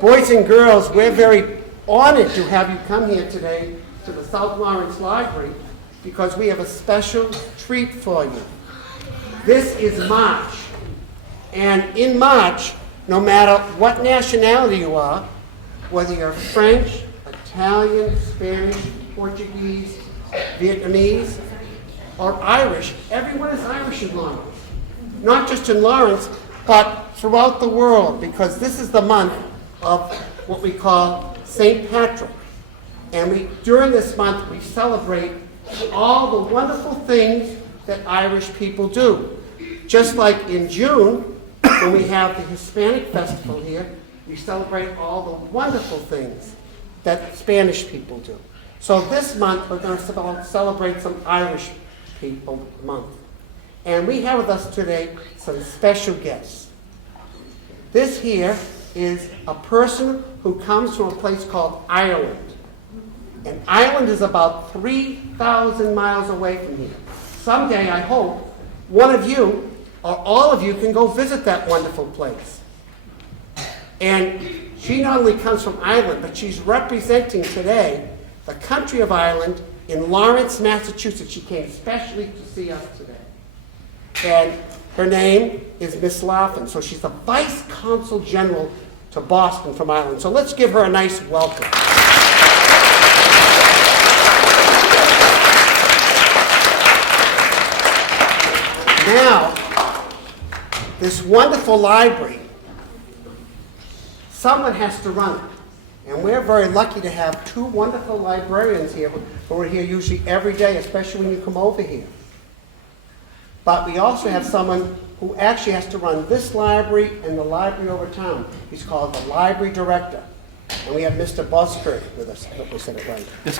Boys and girls, we're very honored to have you come here today to the South Florence Library because we have a special treat for you. This is March, and in March, no matter what nationality you are, whether you're French, Italian, Spanish, Portuguese, Vietnamese, or Irish, everyone is Irish in Lawrence. Not just in Lawrence, but throughout the world, because this is the month of what we call St. Patrick. And during this month, we celebrate all the wonderful things that Irish people do. Just like in June, when we have the Hispanic festival here, we celebrate all the wonderful things that Spanish people do. So this month, we're going to celebrate some Irish people month. And we have with us today some special guests. This here is a person who comes from a place called Ireland. And Ireland is about 3,000 miles away from here. Someday, I hope, one of you or all of you can go visit that wonderful place. And she not only comes from Ireland, but she's representing today the country of Ireland in Lawrence, Massachusetts. She came especially to see us today. And her name is Miss Laughlin. So she's the Vice Consul General to Boston from Ireland. So let's give her a nice welcome. Now, this wonderful library, someone has to run it. And we're very lucky to have two wonderful librarians here who are here usually every day, especially when you come over here. But we also have someone who actually has to run this library and the library over town. He's called the library director. And we have Mr. Buskirk with us. I hope we said it right. Yes,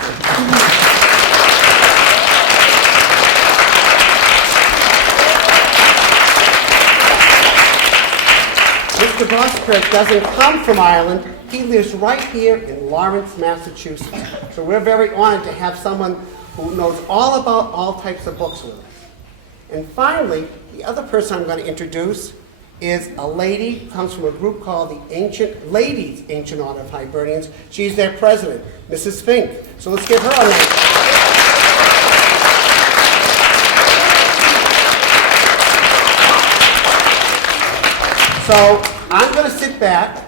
Mr. Buskirk doesn't come from Ireland. He lives right here in Lawrence, Massachusetts. So we're very honored to have someone who knows all about all types of books with us. And finally, the other person I'm going to introduce is a lady who comes from a group called the Ladies Ancient Order of Hibernians. She's their president, Mrs. Fink. So let's give her a nice. So I'm going to sit back.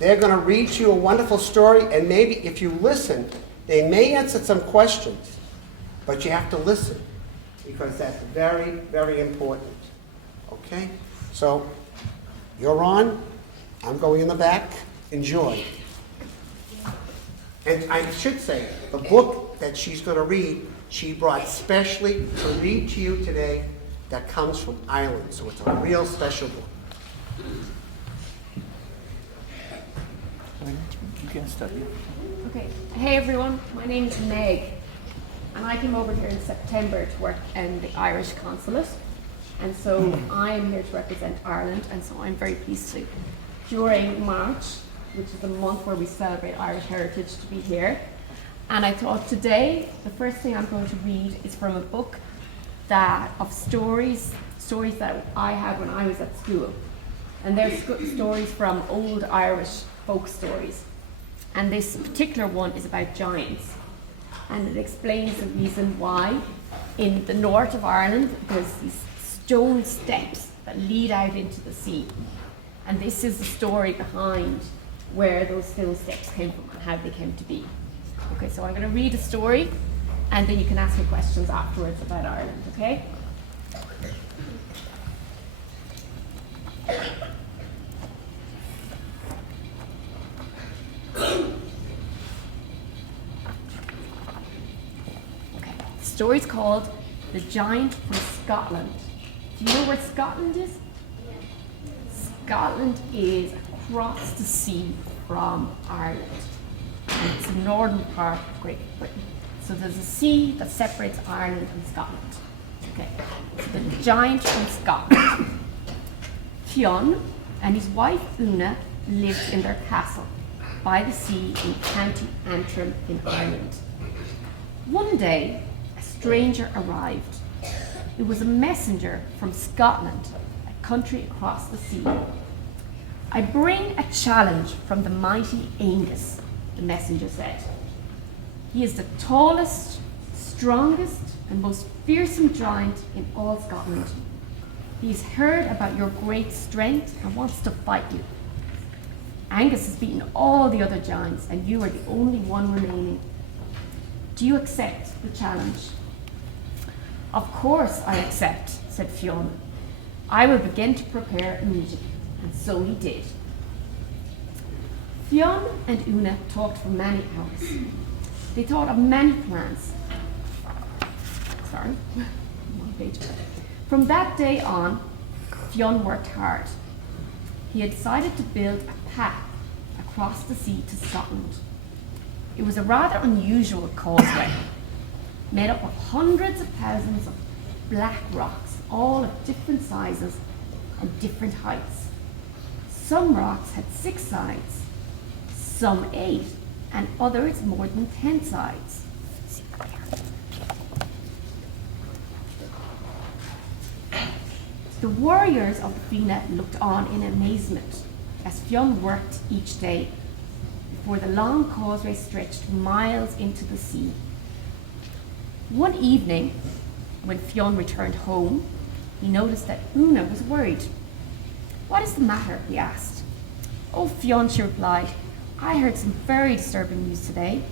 They're going to read to you a wonderful story, and maybe if you listen, they may answer some questions, but you have to listen, because that's very, very important. Okay? So, you're on. I'm going in the back. Enjoy. And I should say, the book that she's going to read, she brought specially to read to you today that comes from Ireland. So it's a real special book. You can start. Okay. Hey everyone, my name is Meg, and I came over here in September to work in the Irish consulate, and so I am here to represent Ireland, and so I'm very pleased to, during March, which is the month where we celebrate Irish heritage, to be here. And I thought today, the first thing I'm going to read is from a book of stories that I had when I was at school. And they're stories from old Irish folk stories. And this particular one is about giants. And it explains the reason why in the north of Ireland there's these stone steps that lead out into the sea. And this is the story behind where those stone steps came from and how they came to be. Okay, so I'm going to read a story, and then you can ask me questions afterwards about Ireland, okay? The story's called The Giant from Scotland. Do you know where Scotland is? Scotland is across the sea from Ireland. And it's the northern part of Great Britain. So there's a sea that separates Ireland and Scotland. Okay. So the giant from Scotland. Fionn and his wife Una lived in their castle by the sea in County Antrim in Ireland. One day, a stranger arrived. It was a messenger from Scotland, a country across the sea. I bring a challenge from the mighty Angus, the messenger said. He is the tallest, strongest, and most fearsome giant in all Scotland. He's heard about your great strength and wants to fight you. Angus has beaten all the other giants, and you are the only one remaining. Do you accept the challenge? Of course I accept, said Fionn. I will begin to prepare immediately. And so he did. Fionn and Una talked for many hours. They thought of many plans. Sorry, wrong page. From that day on, Fionn worked hard. He had decided to build a path across the sea to Scotland. It was a rather unusual causeway, made up of hundreds of thousands of black rocks, all of different sizes and different heights. Some rocks had 6 sides, some 8, and others more than 10 sides. The warriors of the Fianna looked on in amazement as Fionn worked each day before the long causeway stretched miles into the sea. One evening, when Fionn returned home, he noticed that Una was worried. "What is the matter?" he asked. "Oh, Fionn," she replied, "I heard some very disturbing news today.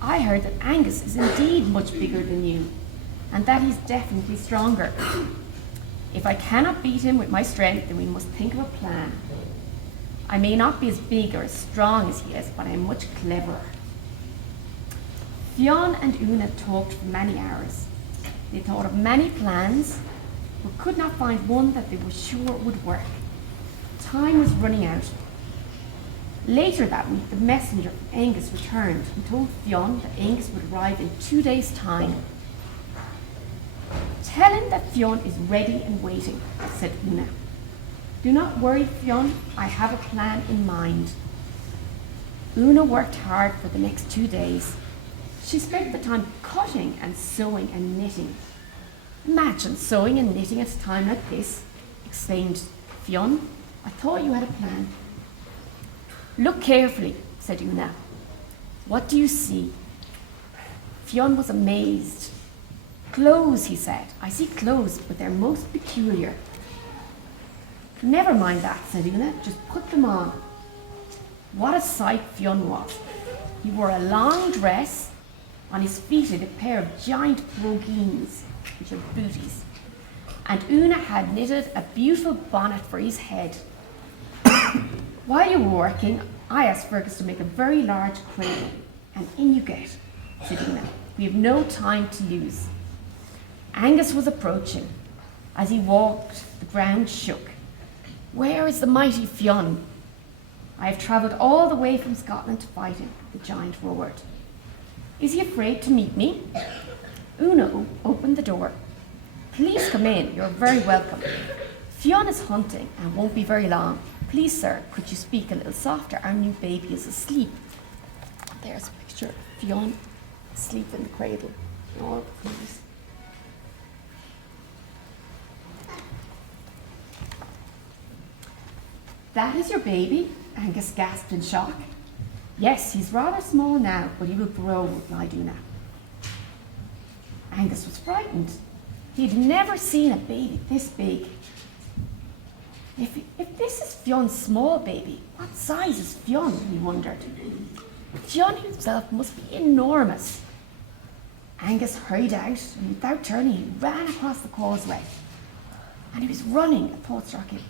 I heard that Angus is indeed much bigger than you, and that he's definitely stronger. If I cannot beat him with my strength, then we must think of a plan. I may not be as big or as strong as he is, but I am much cleverer." Fionn and Una talked for many hours. They thought of many plans, but could not find one that they were sure would work. Time was running out. Later that week, the messenger from Angus returned and told Fionn that Angus would arrive in 2 days' time. "Tell him that Fionn is ready and waiting," said Una. "Do not worry, Fionn, I have a plan in mind." Una worked hard for the next 2 days. She spent the time cutting and sewing and knitting. "Imagine sewing and knitting at a time like this," exclaimed Fionn. "I thought you had a plan." "Look carefully," said Una. "What do you see?" Fionn was amazed. "Clothes," he said. "I see clothes, but they're most peculiar." "Never mind that," said Una. "Just put them on." What a sight Fionn was. He wore a long dress. On his feet had a pair of giant broguines, which are booties. And Una had knitted a beautiful bonnet for his head. "While you were working, I asked Fergus to make a very large cradle, and in you get," said Una. "We have no time to lose." Angus was approaching. As he walked, the ground shook. "Where is the mighty Fionn?" "I have travelled all the way from Scotland to fight him," the giant roared. "Is he afraid to meet me?" Una opened the door. "Please come in, you're very welcome. Fionn is hunting and won't be very long. Please, sir, could you speak a little softer? Our new baby is asleep." There's a picture of Fionn asleep in the cradle. Oh, please. "That is your baby?" Angus gasped in shock. "Yes, he's rather small now, but he will grow," replied Una. Angus was frightened. He'd never seen a baby this big. If this is Fionn's small baby, what size is Fionn? He wondered. Fionn himself must be enormous. Angus hurried out, and without turning, he ran across the causeway. And he was running. A thought struck him.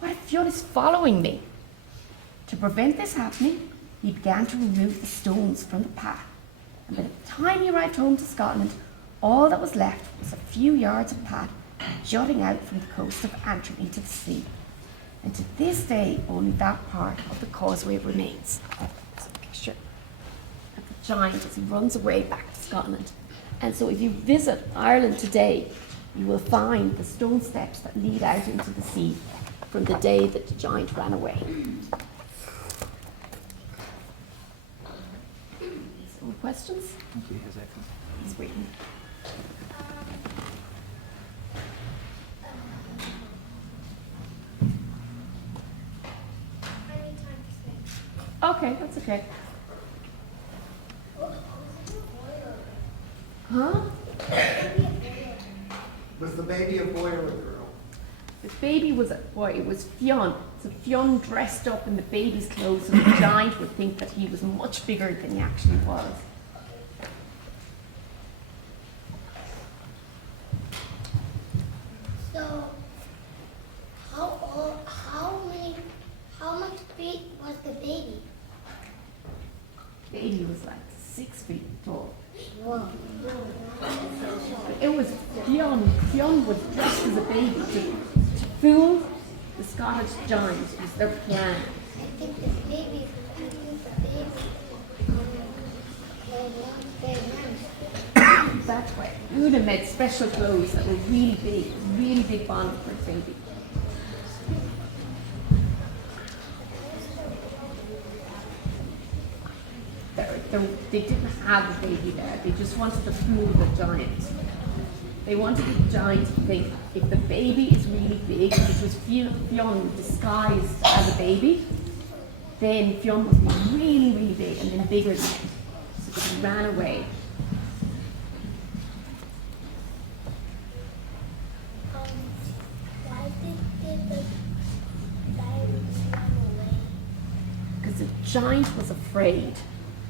What if Fionn is following me? To prevent this happening, he began to remove the stones from the path. And by the time he arrived home to Scotland, all that was left was a few yards of path jutting out from the coast of Antrim into the sea. And to this day, only that part of the causeway remains. There's a picture of the giant as he runs away back to Scotland. And so if you visit Ireland today, you will find the stone steps that lead out into the sea from the day that the giant ran away. So, questions? He's waiting. Okay, that's okay. Huh? Was the baby a boy or a girl? The baby was a boy, it was Fionn. So Fionn dressed up in the baby's clothes so the giant would think that he was much bigger than he actually was. So, how much feet was the baby? Baby was like 6 feet tall. Whoa. It was Fionn. Fionn was dressed as a baby to fool the Scottish giants. It was their plan. I think the baby was very nice. That's why Una made special clothes that were really big bond for the baby. They didn't have a baby there. They just wanted to fool the giant. They wanted the giant to think if the baby is really big, which was Fionn disguised as a baby, then Fionn must be really big and then bigger than him. So he ran away. Why did the giant run away? Because the giant was afraid.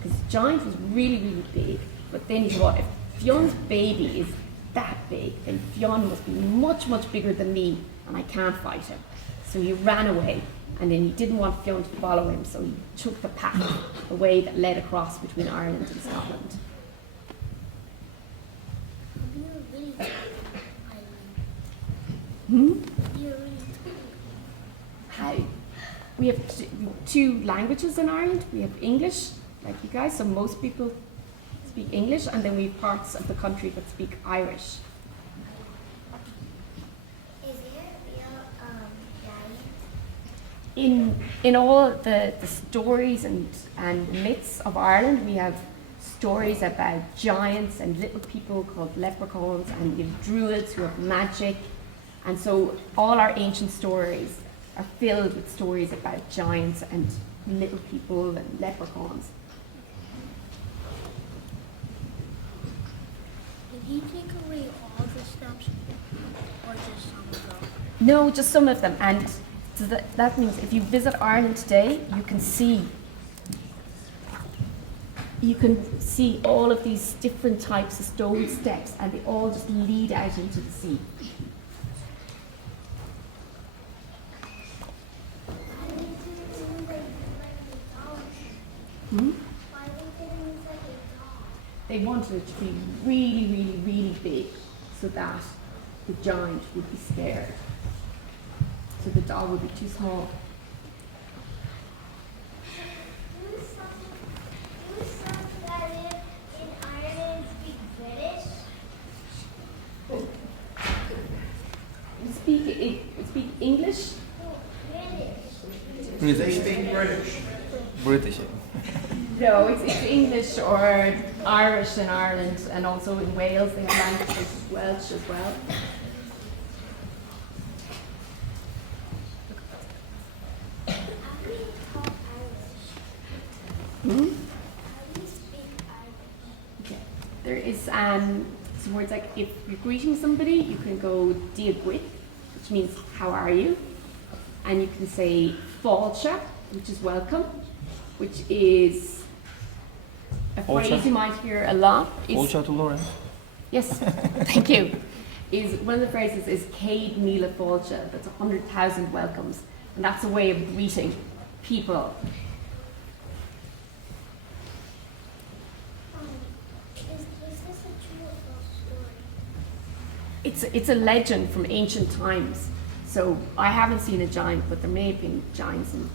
Because the giant was really big. But then he thought, if Fionn's baby is that big, then Fionn must be much bigger than me, and I can't fight him. So he ran away, and then he didn't want Fionn to follow him, so he took the path, the way that led across between Ireland and Scotland. You really You really How? We have two languages in Ireland. We have English, like you guys, so most people speak English, and then we have parts of the country that speak Irish. Is there a real giant? In all the stories and myths of Ireland, we have stories about giants and little people called leprechauns, and we have druids who have magic. And so all our ancient stories are filled with stories about giants and little people and leprechauns. Did he take away all the steps, or just some of them? No, just some of them. And so that means if you visit Ireland today, you can see all of these different types of stone steps, and they all just lead out into the sea. Hmm? They wanted it to be really big, so that the giant would be scared. So the doll would be too small. Do some that live in Ireland speak British? We speak English. British. They speak British. British. No, it's English or Irish in Ireland, and also in Wales they have languages, Welsh as well. How do you talk Irish? Hmm? How do you speak Irish? Okay. There is some words like if you're greeting somebody, you can go Díobh, which means how are you, and you can say Fáilte, which is welcome, which is a phrase Fáilte? you might hear a lot. Fáilte to Florence. Yes, thank you. Is one of the phrases is Céad Míle Fáilte, that's 100,000 welcomes, and that's a way of greeting people. Is this a true or false story? It's a legend from ancient times. So I haven't seen a giant, but there may have been giants and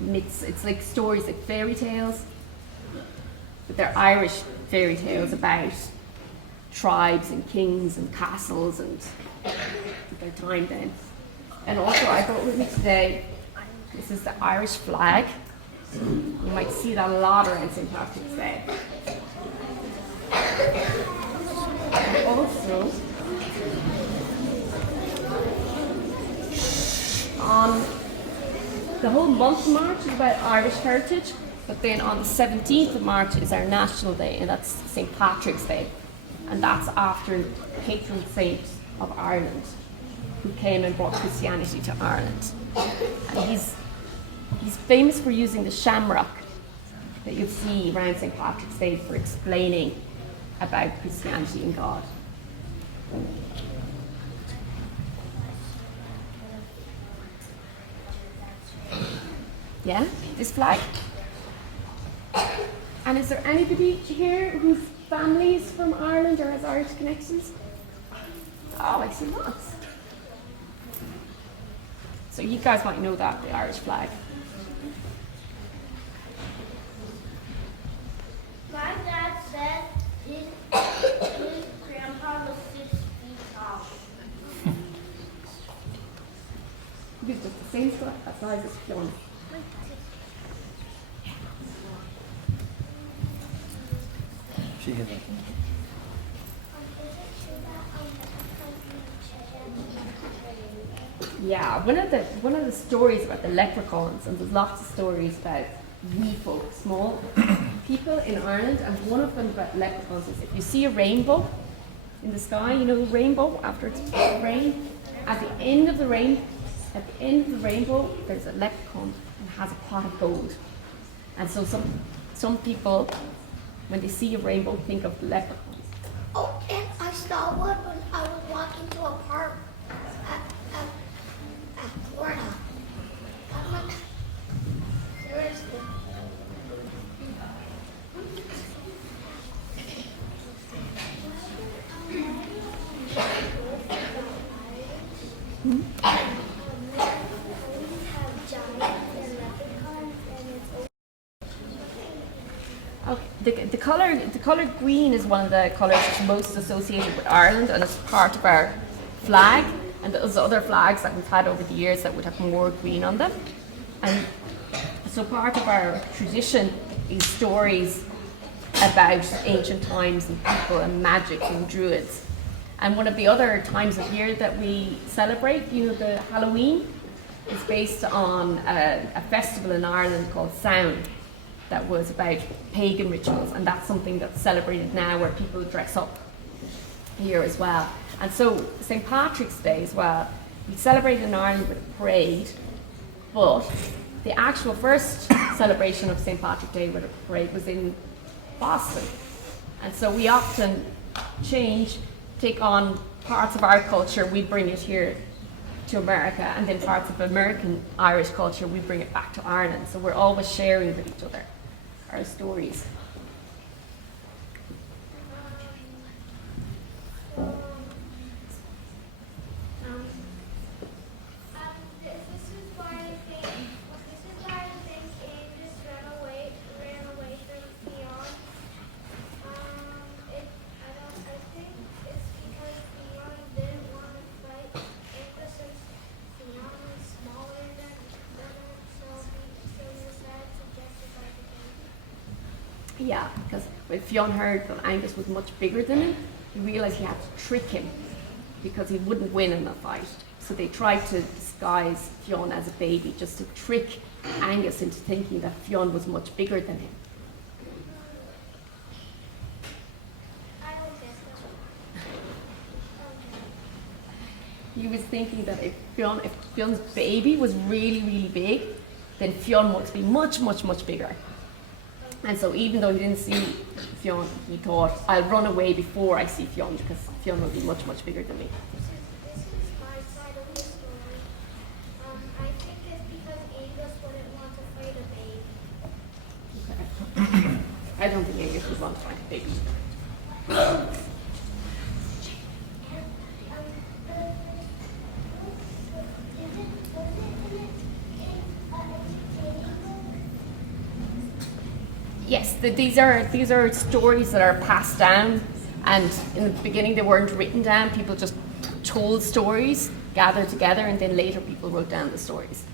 myths. It's like stories, like fairy tales, but they're Irish fairy tales about tribes and kings and castles and their time then. And also I brought with me today, this is the Irish flag. You might see that a lot around St. Patrick's Day. And also, on the the whole month of March is about Irish heritage, but then on the 17th of March is our national day, and that's St. Patrick's Day. And that's after the patron saint of Ireland, who came and brought Christianity to Ireland. And he's famous for using the shamrock that you'll see around St. Patrick's Day for explaining about Christianity and God. Yeah, this flag. And is there anybody here whose family is from Ireland or has Irish connections? Oh, I see lots. So you guys might know that, the Irish flag. My dad said his grandpa was 6 feet tall. He's just the same size as Fionn. She has it. Yeah, one of the stories about the leprechauns, and there's lots of stories about wee folk, small people in Ireland, and one of them about leprechauns is if you see a rainbow in the sky, you know the rainbow after it's rain, at the end of the rainbow there's a leprechaun and has a pot of gold. And so some people, when they see a rainbow, think of the leprechauns. Oh, and I saw one when I was walking to a park at Florida. I'm like, seriously. Okay, the color green is one of the colours that's most associated with Ireland, and it's part of our flag. And there's other flags that we've had over the years that would have more green on them. And so part of our tradition is stories about ancient times and people and magic and druids. And one of the other times of year that we celebrate, you know, the Halloween, is based on a festival in Ireland called Samhain that was about pagan rituals, and that's something that's celebrated now where people dress up here as well. And so St. Patrick's Day as well, we celebrate in Ireland with a parade, but the actual first celebration of St. Patrick's Day with a parade was in Boston. And so we often take on parts of our culture, we bring it here to America, and then parts of American Irish culture, we bring it back to Ireland. So we're always sharing with each other our stories. Yeah, because when Fionn heard that Angus was much bigger than him, he realised he had to trick him because he wouldn't win in the fight. So they tried to disguise Fionn as a baby just to trick Angus into thinking that Fionn was much bigger than him. He was thinking that if Fionn's baby was really, really big, then Fionn must be much, much, much bigger. And so even though he didn't see Fionn, he thought, I'll run away before I see Fionn because Fionn will be much, much bigger than me. This is my side of the story. I think it's because Angus wouldn't want to fight a baby. Okay. I don't think Angus would want to fight a baby. Yes, these are stories that are passed down, and in the beginning they weren't written down. People just told stories, gathered together, and then later people wrote down the stories.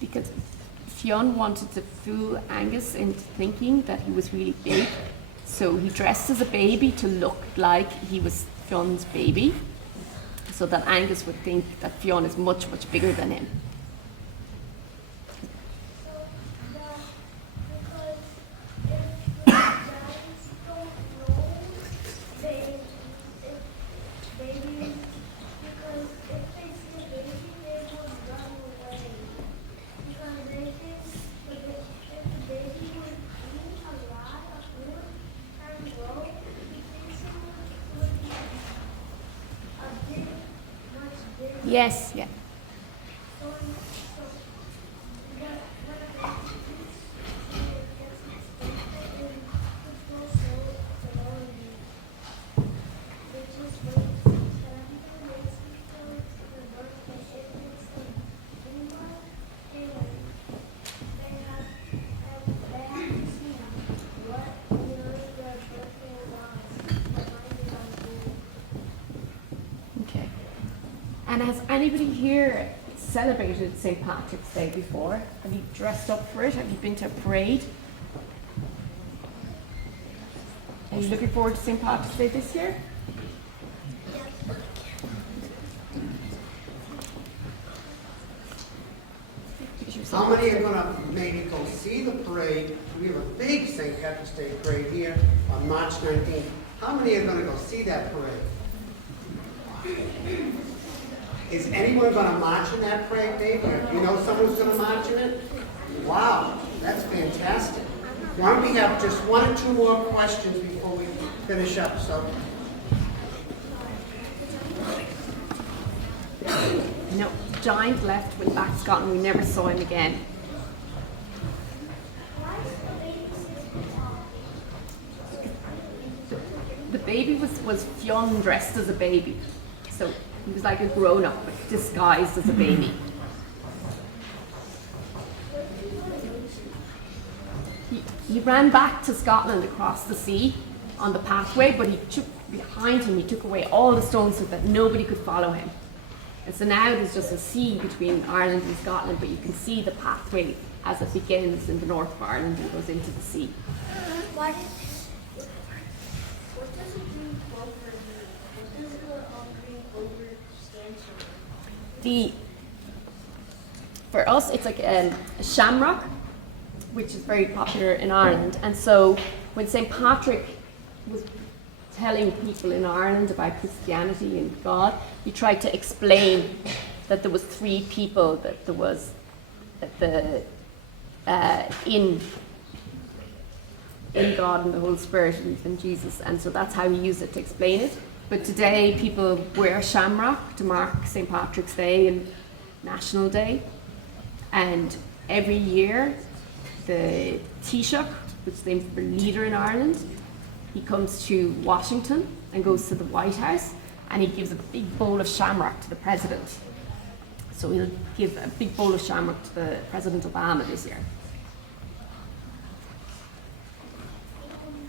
Because Fionn wanted to fool Angus into thinking that he was really big, So he dressed as a baby to look like he was Fionn's baby, so that Angus would think that Fionn is much, much bigger than him. Yes, yeah. Okay. And has anybody here celebrated St. Patrick's Day before? Have you dressed up for it? Have you been to a parade? Are you looking forward to St. Patrick's Day this year? How many are going to maybe go see the parade? We have a big St. Patrick's Day parade here on March 19th. How many are going to go see that parade? Is anyone going to march in that parade, Dave? Do you know someone who's going to march in it? Wow, that's fantastic. Why don't we have just one or two more questions before we finish up? So, No, Giant left, went back to Scotland. We never saw him again. The baby was Fionn dressed as a baby. So he was like a grown-up, but disguised as a baby. He ran back to Scotland across the sea on the pathway, but he took away all the stones so that nobody could follow him. And so now there's just a sea between Ireland and Scotland, but you can see the pathway as it begins in the north of Ireland and goes into the sea. What does the green clover mean? What does the green clover stand for? For us, it's like a shamrock, which is very popular in Ireland. And so when St. Patrick was telling people in Ireland about Christianity and God, he tried to explain that there was three people, that there was in God and the Holy Spirit and Jesus, and so that's how he used it to explain it. But today people wear shamrock to mark St. Patrick's Day and National Day, and every year the Taoiseach, which stands for leader in Ireland, he comes to Washington and goes to the White House, and he gives a big bowl of shamrock to the president. So he'll give a big bowl of shamrock to the President Obama this year.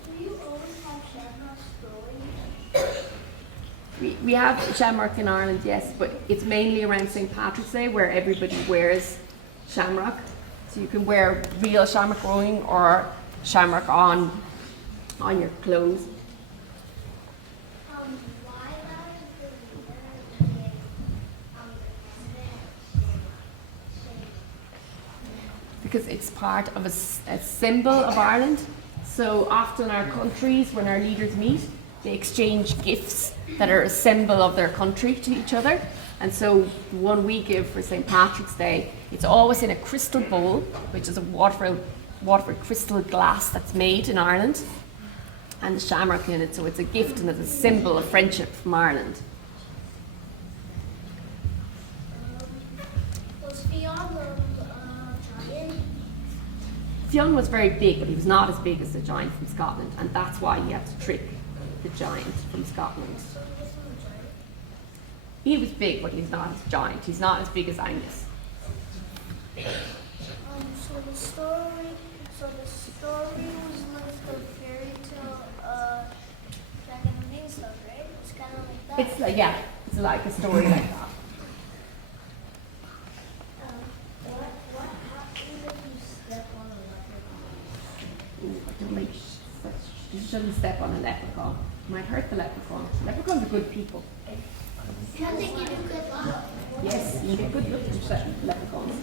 Do you always have shamrocks growing? We have shamrock in Ireland, yes, but it's mainly around St. Patrick's Day where everybody wears shamrock. So you can wear real shamrock growing or shamrock on your clothes. Why does the leader give the president Because it's part of a symbol of Ireland. So often our countries, when our leaders meet, they exchange gifts that are a symbol of their country to each other. And so the one we give for St. Patrick's Day, it's always in a crystal bowl, which is a Waterford crystal glass that's made in Ireland, and the shamrock in it. So it's a gift and it's a symbol of friendship from Ireland. Was Fionn giant? Fionn was very big, but he was not as big as the giant from Scotland, and that's why he had to trick the giant from Scotland. So he wasn't a giant? He was big, but he's not as giant. He's not as big as Angus. So the story was like the fairy tale, Dragon and Beanstalk, right? It's kind of like that. It's like, yeah, it's like a story like that. What happens if you step on a leopard? Ooh, I don't make such shouldn't step on a leprechaun. You might hurt the leprechaun. Leprechauns are good people. Can they give you good luck? Yes, you get good luck from certain leprechauns.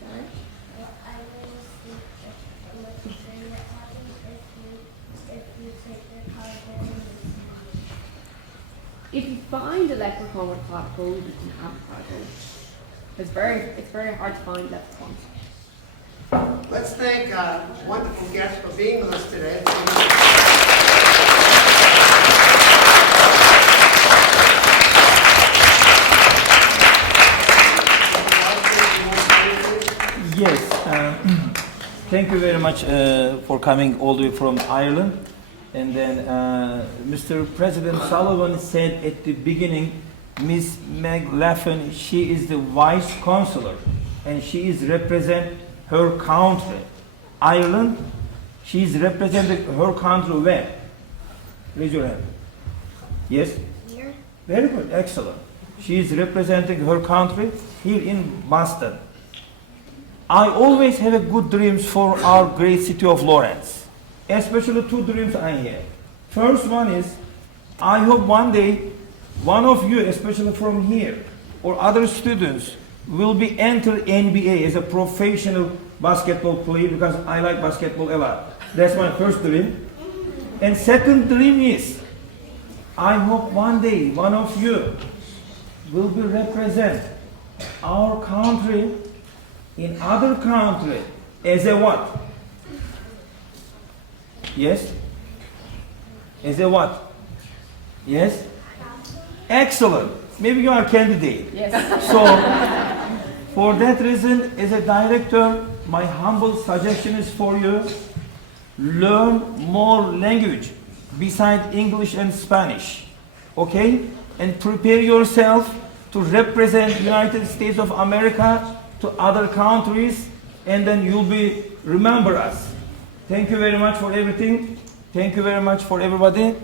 Sorry? If you find a leprechaun with pot of gold, you can have a pot of gold. It's very hard to find leprechauns. Let's thank our wonderful guests for being with us today. Yes, thank you very much for coming all the way from Ireland. And then Mr. President Sullivan said at the beginning, Miss Meg Laffin, she is the Vice Consular and she is represent her country, Ireland. She is representing her country where? Raise your hand. Yes? Here? Very good, excellent. She is representing her country here in Boston. I always have a good dreams for our great city of Florence. Especially two dreams I have. First one is, I hope one day, one of you, especially from here, or other students, will be enter NBA as a professional basketball player because I like basketball a lot. That's my first dream. And second dream is, I hope one day one of you will be represent our country in other country as a what? Yes? As a what? Yes? Excellent. Maybe you are a candidate. Yes. So, for that reason, as a director, my humble suggestion is for you, learn more language besides English and Spanish. Okay? And prepare yourself to represent United States of America to other countries, and then you'll be remember us. Thank you very much for everything. Thank you very much for everybody.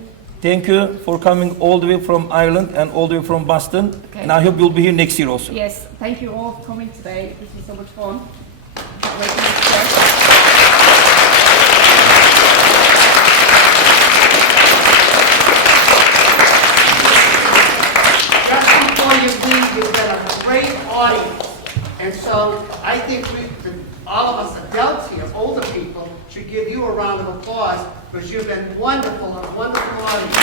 Thank you for coming all the way from Ireland and all the way from Boston. Okay. And I hope you'll be here next year also. Yes, thank you all for coming today. This was so much fun. Can't wait to Just before you leave, you've got a great audience. And so I think all of us adults here, older people, should give you a round of applause because you've been wonderful, a wonderful audience.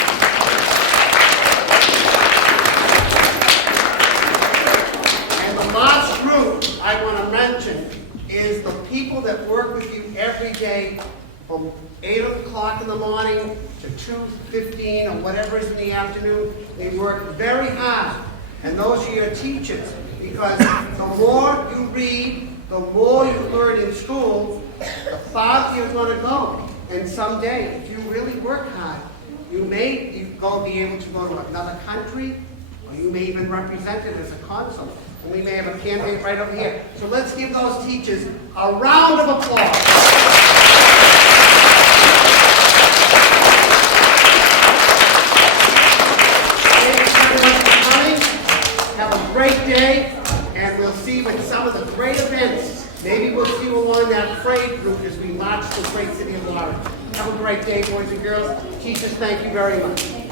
And the last group I want to mention is the people that work with you every day from 8 o'clock in the morning to 2:15 or whatever is in the afternoon. They work very hard. And those are your teachers. Because the more you read, the more you learn in school, the farther you're going to go. And someday, if you really work hard, you may be able to go to another country, or you may even represent it as a consul. And we may have a candidate right over here. So let's give those teachers a round of applause. Thank you very much for coming. Have a great day. And we'll see you at some of the great events. Maybe we'll see you along that parade route as we march to the great city of Florence. Have a great day, boys and girls. Teachers, thank you very much.